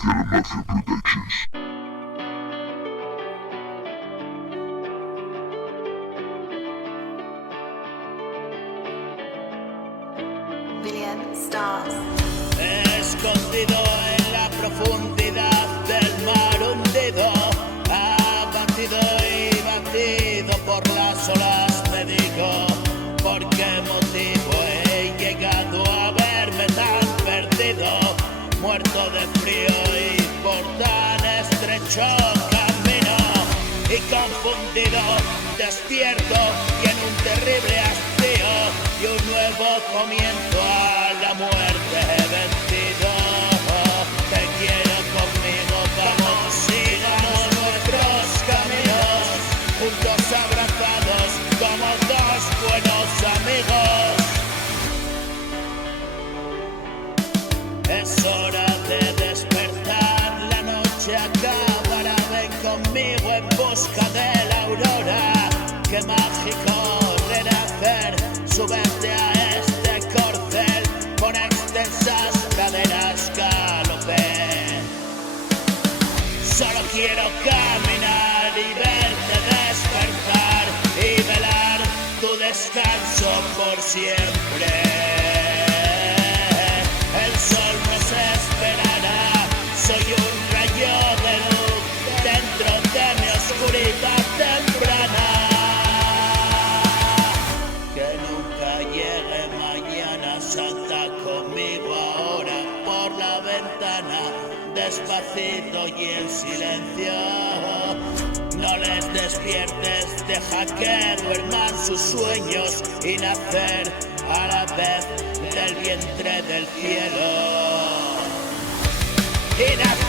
Financial Mafia Productions. Billion stars. Escondido en la profundidad del mar hundido, abatido y batido por las olas, me digo, ¿por qué motivo he llegado a verme tan perdido? Muerto de frío y por tan estrecho camino, y confundido, despierto y en un terrible hastío, y un nuevo comienzo a la muerte vencido. Te quiero conmigo, vamos, sigamos nuestros caminos, juntos abrazados como dos buenos amigos. Es hora de despertar, la noche acabará, ven conmigo en busca de la aurora. Qué mágico renacer, suberte a este corcel, con extensas caderas galopé. Solo quiero caminar y verte despertar y velar tu descanso por siempre. El sol nos esperará, soy un rayo de luz dentro de mi oscuridad temprana. Que nunca llegue mañana, salta conmigo ahora por la ventana, despacito y en silencio. No les despiertes, deja que duerman sus sueños y nacer a la vez del vientre del cielo. Y nacer